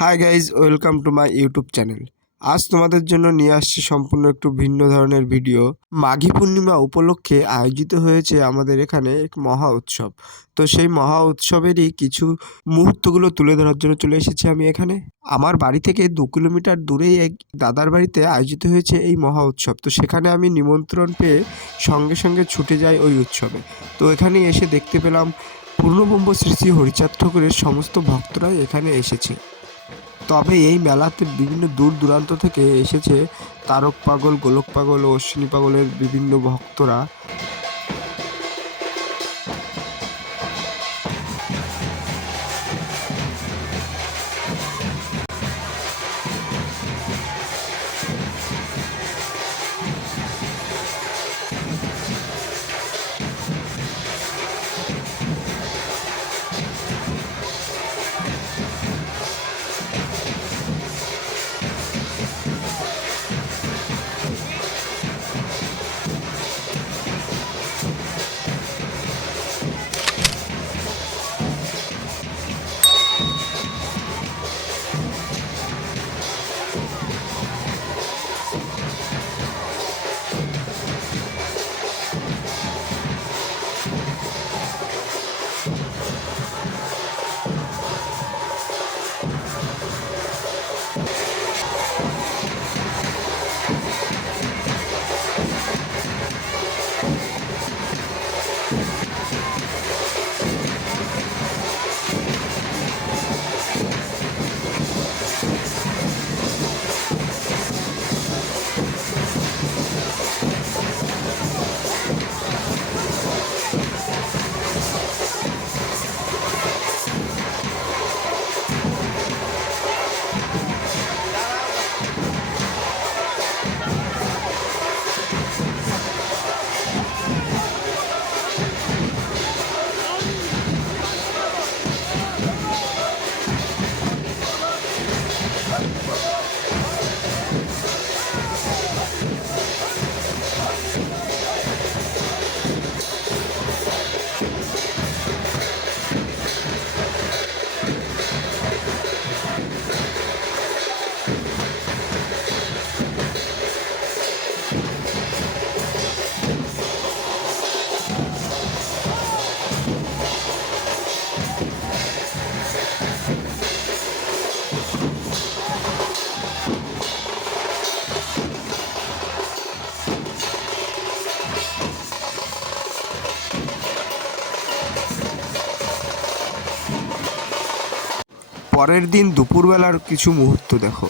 Hi guys, welcome to my YouTube channel. আজ তোমাদের জন্য নিয়ে আসছি সম্পূর্ণ একটু ভিন্ন ধরনের ভিডিও। মাঘী পূর্ণিমা উপলক্ষে আয়োজিত হয়েছে আমাদের এখানে এক মহা উৎসব। তো সেই মহা উৎসবেরই কিছু মুহূর্তগুলো তুলে ধরার জন্য চলে এসেছি আমি এখানে। আমার বাড়ি থেকে 2 কিলোমিটার দূরেই এক দাদার বাড়িতে আয়োজিত হয়েছে এই মহা উৎসব। তো সেখানে আমি নিমন্ত্রণ পেয়ে সঙ্গে সঙ্গে ছুটে যাই ওই উৎসবে। তো এখানে এসে দেখতে পেলাম পূর্ণব্রহ্ম শ্রী শ্রী হরিচাঁদ ঠাকুরের সমস্ত ভক্তরাই এখানে এসেছে। তবে এই মেলাতে বিভিন্ন দূর দূরান্ত থেকে এসেছে তারক পাগল, গোলক পাগল ও অশ্বিনী পাগলের বিভিন্ন ভক্তরা। পরের দিন দুপুরবেলার কিছু মুহূর্ত দেখো।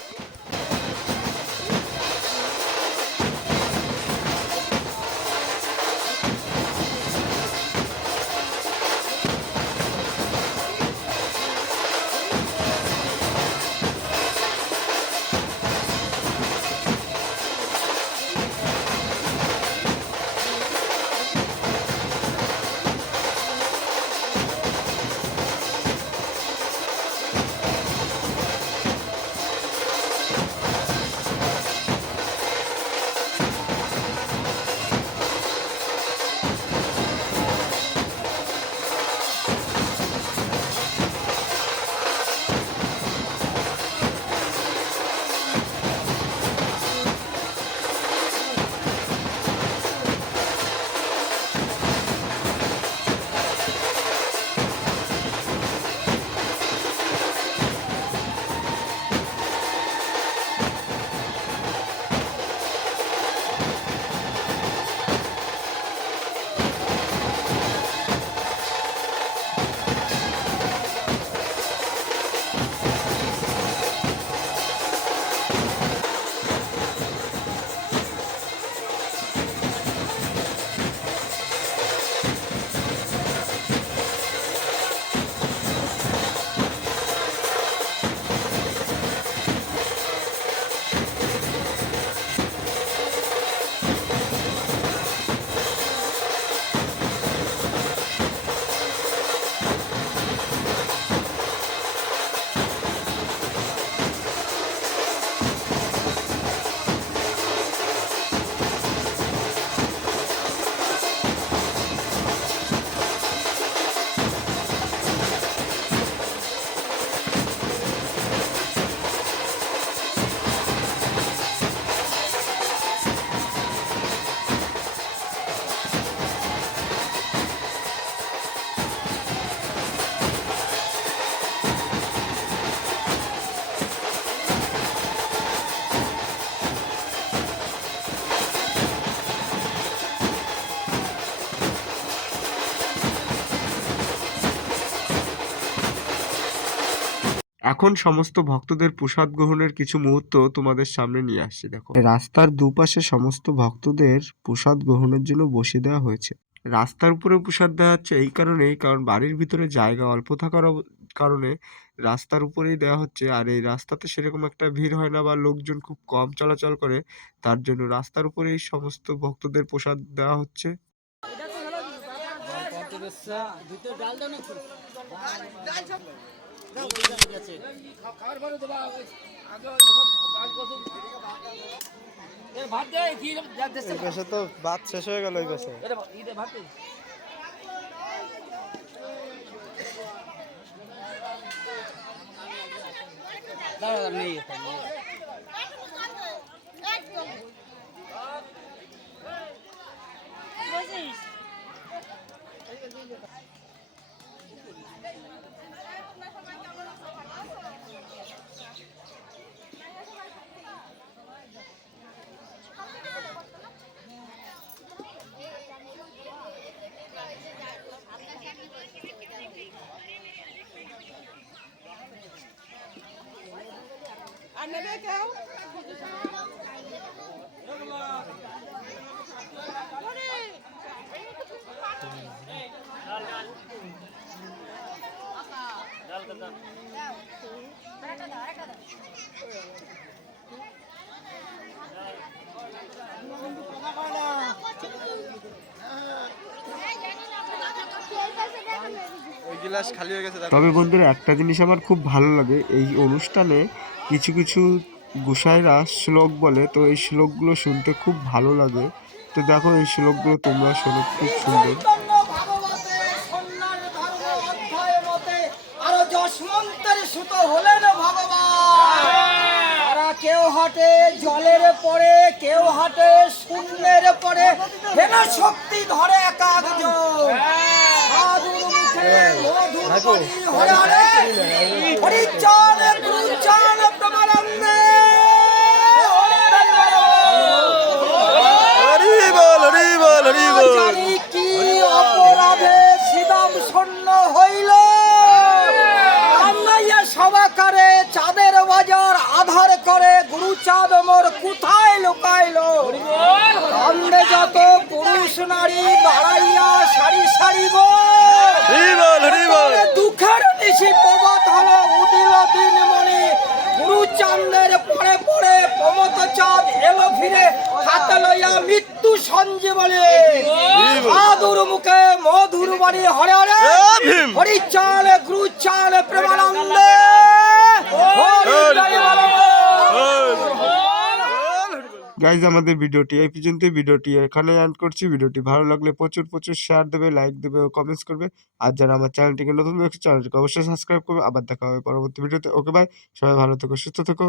এখন সমস্ত ভক্তদের প্রসাদ গ্রহণের কিছু মুহূর্ত তোমাদের সামনে নিয়ে আসছি। দেখো, রাস্তার দুপাশে সমস্ত ভক্তদের প্রসাদ গ্রহণের জন্য বসিয়ে দেওয়া হয়েছে। রাস্তার উপরে প্রসাদ দেওয়া হচ্ছে এই কারণেই, কারণ বাড়ির ভিতরে জায়গা অল্প থাকার কারণে রাস্তার উপরেই দেওয়া হচ্ছে। আর এই রাস্তাতে সেরকম একটা ভিড় হয় না বা লোকজন খুব কম চলাচল করে, তার জন্য রাস্তার উপরেই সমস্ত ভক্তদের প্রসাদ দেওয়া হচ্ছে। তো ভাত শেষ হয়ে গেল ওই পাশে। আর নেবে কেউ? ওই গিলাস খালি হয়ে গেছে। তবে বন্ধুরা, একটা জিনিস আমার খুব ভালো লাগে, এই অনুষ্ঠানে কিছু কিছু গোসাইরা শ্লোক বলে, তো এই শ্লোকগুলো শুনতে খুব ভালো লাগে। তো দেখো, এই শ্লোকগুলো তোমরা শোনো, খুব সুন্দর। চৈতন্য ভাগবতে সন্ন্যাস ধর্ম অধ্যায় মতে আরো যশমন্তের সুত হলেন ভগবান। তারা কেউ হাঁটে জলের পরে, কেউ হাঁটে শূন্যের পরে, হেন শক্তি ধরে এক একজন। সাধুর মুখে মধুর বাণী হরে হরে, হরিচরণ গুরুচরণ প্রেমানন্দে। জানি কি অপরাধে শ্রীরাম শূন্য হইল, কান্নাইয়া সবাকারে চাঁদের বাজার আধার করে গুরুচাঁদ মোর কোথায় লুকাইল। কান্দে যত পুরুষ নারী দাঁড়াইয়া সারি সারি দুঃখের নিশি প্রবাদ হলো উদিল দিন মনি। গুরুচাঁদের পরে পরে প্রমত চাঁদ এলো ফিরে, হাতে লইয়া মৃত্যু সঞ্জীবনী। সাধুর মুখে মধুর বাণী হরে হরে, হরিচাঁদ গুরুচাঁদ প্রেমানন্দে। গাইজ, আমাদের ভিডিওটি এই পর্যন্ত। ভিডিওটি এখানে এন্ড করছি। ভিডিওটি ভালো লাগলে প্রচুর প্রচুর শেয়ার দেবে, লাইক দেবে ও কমেন্টস করবে। আর যারা আমার চ্যানেলটিকে নতুন দেখছে, চ্যানেলটিকে অবশ্যই সাবস্ক্রাইব করবে। আবার দেখা হবে পরবর্তী ভিডিওতে। ওকে, বাই। সবাই ভালো থেকো, সুস্থ থেকো।